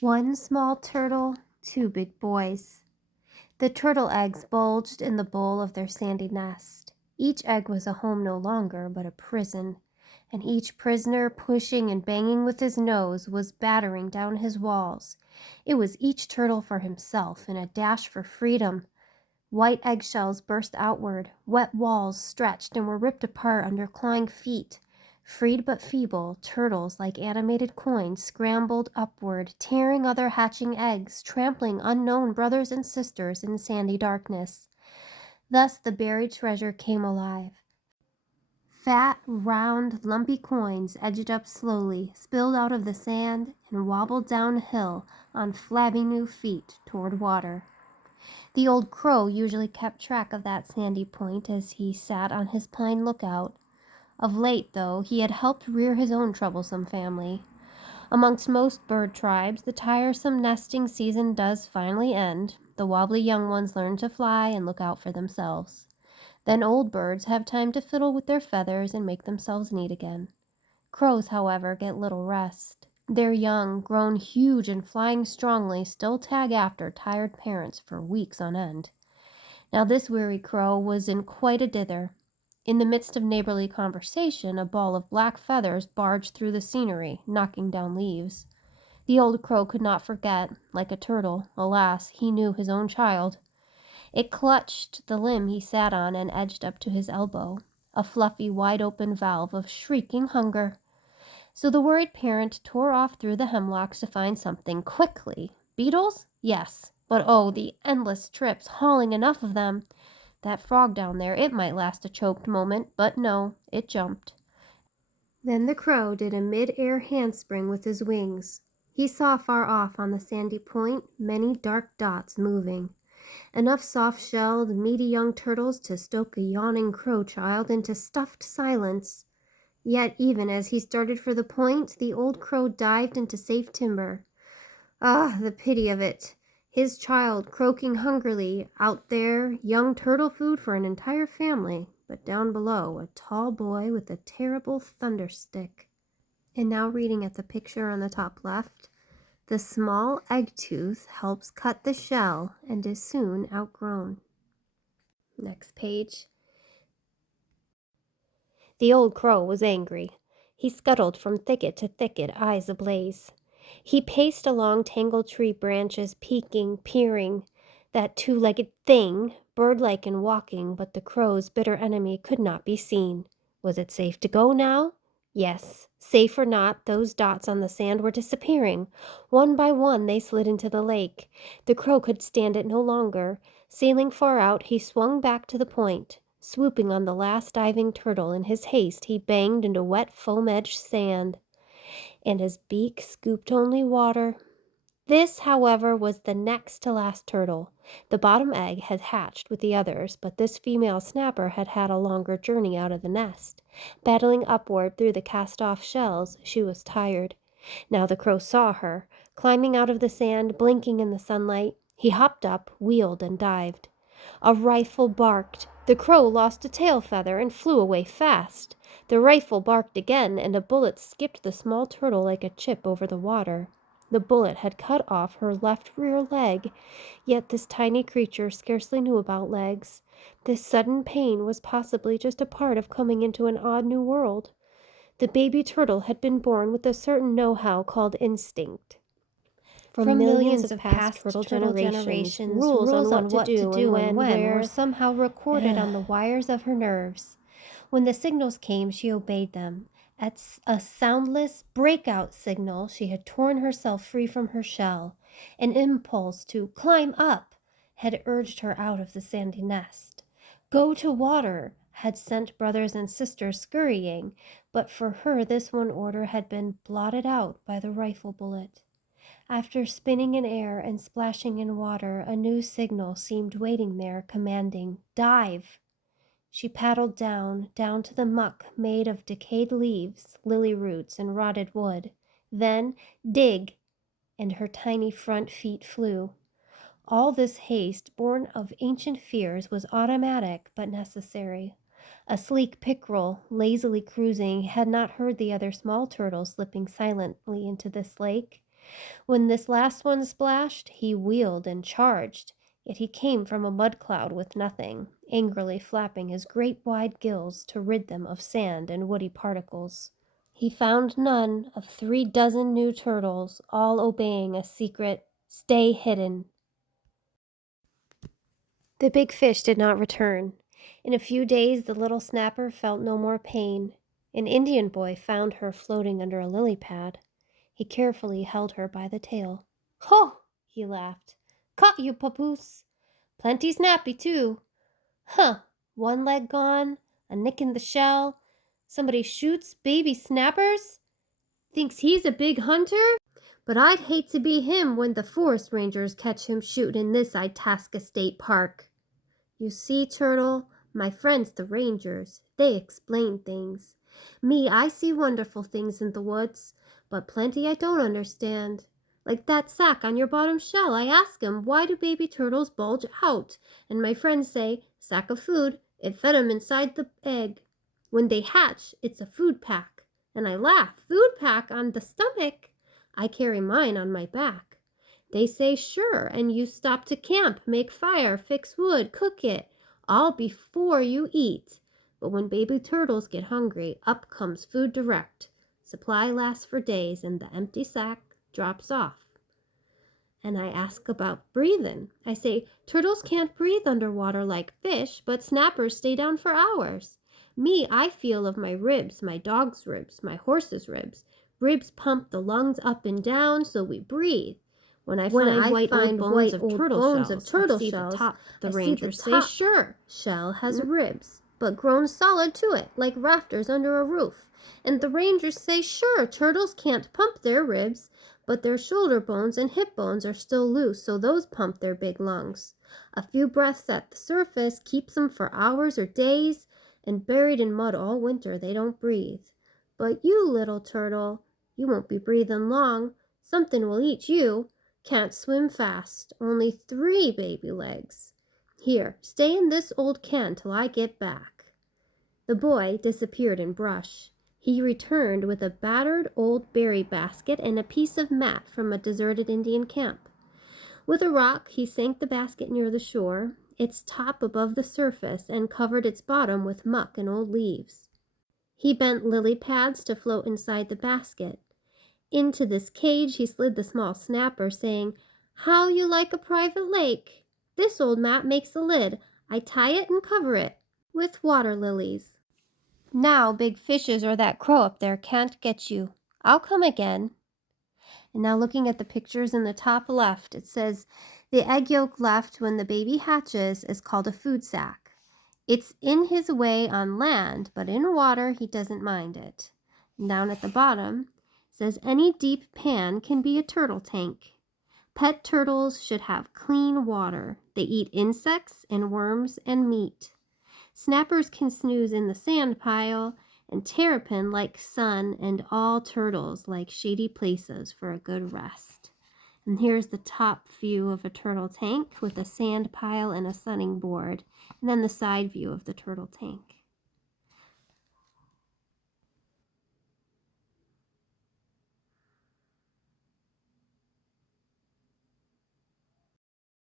One small turtle, two big boys. The turtle eggs bulged in the bowl of their sandy nest. Each egg was a home no longer, but a prison, and each prisoner, pushing and banging with his nose, was battering down his walls. It was each turtle for himself in a dash for freedom. White eggshells burst outward, wet walls stretched and were ripped apart under clawing feet. Freed but feeble, turtles, like animated coins, scrambled upward, tearing other hatching eggs, trampling unknown brothers and sisters in sandy darkness. Thus the buried treasure came alive. Fat, round, lumpy coins edged up slowly, spilled out of the sand, and wobbled downhill on flabby new feet toward water. The old crow usually kept track of that sandy point as he sat on his pine lookout. Of late, though, he had helped rear his own troublesome family. Amongst most bird tribes, the tiresome nesting season does finally end. The wobbly young ones learn to fly and look out for themselves. Then old birds have time to fiddle with their feathers and make themselves neat again. Crows, however, get little rest. Their young, grown huge and flying strongly, still tag after tired parents for weeks on end. Now this weary crow was in quite a dither. In the midst of neighborly conversation, a ball of black feathers barged through the scenery, knocking down leaves. The old crow could not forget. Like a turtle, alas, he knew his own child. It clutched the limb he sat on and edged up to his elbow, a fluffy, wide-open valve of shrieking hunger. So the worried parent tore off through the hemlocks to find something quickly. Beetles? Yes, but oh, the endless trips, hauling enough of them. That frog down there, it might last a choked moment, but no, it jumped. Then the crow did a mid-air handspring with his wings. He saw far off on the sandy point many dark dots moving. Enough soft-shelled, meaty young turtles to stoke a yawning crow child into stuffed silence. Yet even as he started for the point, the old crow dived into safe timber. Ah, the pity of it! His child croaking hungrily, out there, young turtle food for an entire family, but down below, a tall boy with a terrible thunderstick. And now reading at the picture on the top left, the small egg tooth helps cut the shell and is soon outgrown. Next page. The old crow was angry. He scuttled from thicket to thicket, eyes ablaze. He paced along tangled tree branches, peeking, peering. That two-legged thing, bird-like and walking, but the crow's bitter enemy, could not be seen. Was it safe to go now? Yes, safe or not, those dots on the sand were disappearing. One by one they slid into the lake. The crow could stand it no longer. Sailing far out, he swung back to the point. Swooping on the last diving turtle, in his haste he banged into wet foam-edged sand, and his beak scooped only water. This, however, was the next to last turtle. The bottom egg had hatched with the others, but this female snapper had had a longer journey out of the nest. Battling upward through the cast-off shells, she was tired. Now the crow saw her, climbing out of the sand, blinking in the sunlight. He hopped up, wheeled, and dived. A rifle barked. The crow lost a tail feather and flew away fast. The rifle barked again, and a bullet skipped the small turtle like a chip over the water. The bullet had cut off her left rear leg, yet this tiny creature scarcely knew about legs. This sudden pain was possibly just a part of coming into an odd new world. The baby turtle had been born with a certain know-how called instinct. From millions of past turtle generations, rules on what to do and when were somehow recorded on the wires of her nerves. When the signals came, she obeyed them. At a soundless breakout signal, she had torn herself free from her shell. An impulse to climb up had urged her out of the sandy nest. Go to water had sent brothers and sisters scurrying, but for her this one order had been blotted out by the rifle bullet. After spinning in air and splashing in water, a new signal seemed waiting there, commanding, "Dive!" She paddled down to the muck made of decayed leaves, lily roots, and rotted wood. Then, dig! And her tiny front feet flew. All this haste, born of ancient fears, was automatic but necessary. A sleek pickerel, lazily cruising, had not heard the other small turtles slipping silently into this lake. When this last one splashed, he wheeled and charged, yet he came from a mud cloud with nothing, angrily flapping his great wide gills to rid them of sand and woody particles. He found none of 3 dozen new turtles, all obeying a secret, "Stay hidden." The big fish did not return. In a few days the little snapper felt no more pain. An Indian boy found her floating under a lily pad. He carefully held her by the tail. "Ho!" he laughed. "Caught you, papoose. Plenty snappy, too. Huh! One leg gone, a nick in the shell. Somebody shoots baby snappers? Thinks he's a big hunter? But I'd hate to be him when the forest rangers catch him shooting in this Itasca State Park. You see, Turtle, my friends the rangers, they explain things. Me, I see wonderful things in the woods, but plenty I don't understand. Like that sack on your bottom shell, I ask 'em, why do baby turtles bulge out? And my friends say, sack of food, it fed 'em inside the egg. When they hatch, it's a food pack. And I laugh, food pack on the stomach? I carry mine on my back. They say, sure, and you stop to camp, make fire, fix wood, cook it, all before you eat. But when baby turtles get hungry, up comes food direct. Supply lasts for days, and the empty sack drops off. And I ask about breathing. I say, turtles can't breathe underwater like fish, but snappers stay down for hours. Me, I feel of my ribs, my dog's ribs, my horse's ribs. Ribs pump the lungs up and down, so we breathe. When I find white old bones of turtle shells, the rangers say, sure, shell has ribs, but grown solid to it, like rafters under a roof. And the rangers say, sure, turtles can't pump their ribs, but their shoulder bones and hip bones are still loose, so those pump their big lungs. A few breaths at the surface keeps them for hours or days, and buried in mud all winter they don't breathe. But you, little turtle, you won't be breathing long. Something will eat you. Can't swim fast, only 3 baby legs. Here, stay in this old can till I get back." The boy disappeared in brush. He returned with a battered old berry basket and a piece of mat from a deserted Indian camp. With a rock, he sank the basket near the shore, its top above the surface, and covered its bottom with muck and old leaves. He bent lily pads to float inside the basket. Into this cage he slid the small snapper, saying, "How you like a private lake? This old mat makes a lid. I tie it and cover it with water lilies. Now big fishes or that crow up there can't get you. I'll come again." And now looking at the pictures in the top left, it says, the egg yolk left when the baby hatches is called a food sack. It's in his way on land, but in water he doesn't mind it. And down at the bottom, says any deep pan can be a turtle tank. Pet turtles should have clean water. They eat insects and worms and meat. Snappers can snooze in the sand pile, and terrapin like sun, and all turtles like shady places for a good rest. And here's the top view of a turtle tank with a sand pile and a sunning board, and then the side view of the turtle tank.